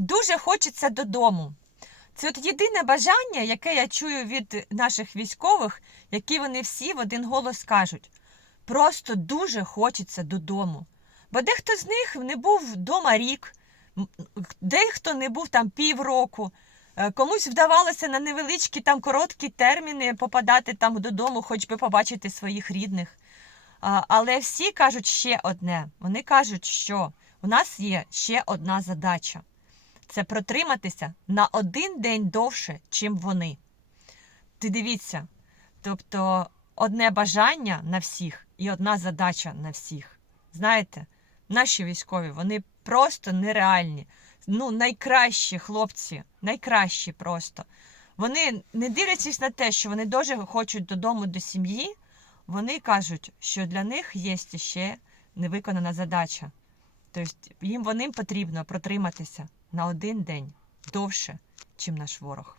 Дуже хочеться додому. Це от єдине бажання, яке я чую від наших військових, які вони всі в один голос кажуть. Просто дуже хочеться додому. Бо дехто з них не був вдома рік, дехто не був там півроку. Е, Комусь вдавалося на невеличкі там короткі терміни попадати там додому, хоч би побачити своїх рідних. Але всі кажуть ще одне. Вони кажуть, що у нас є ще одна задача це протриматися на один день довше, чим вони. Ти дивіться, тобто одне бажання на всіх і одна задача на всіх. Знаєте, наші військові вони просто нереальні. Ну, найкращі хлопці, найкращі просто. Вони, не дивлячись на те, що вони дуже хочуть додому до сім'ї, вони кажуть, що для них є ще невиконана задача. Тобто їм вони потрібно протриматися на один день довше, чим наш ворог.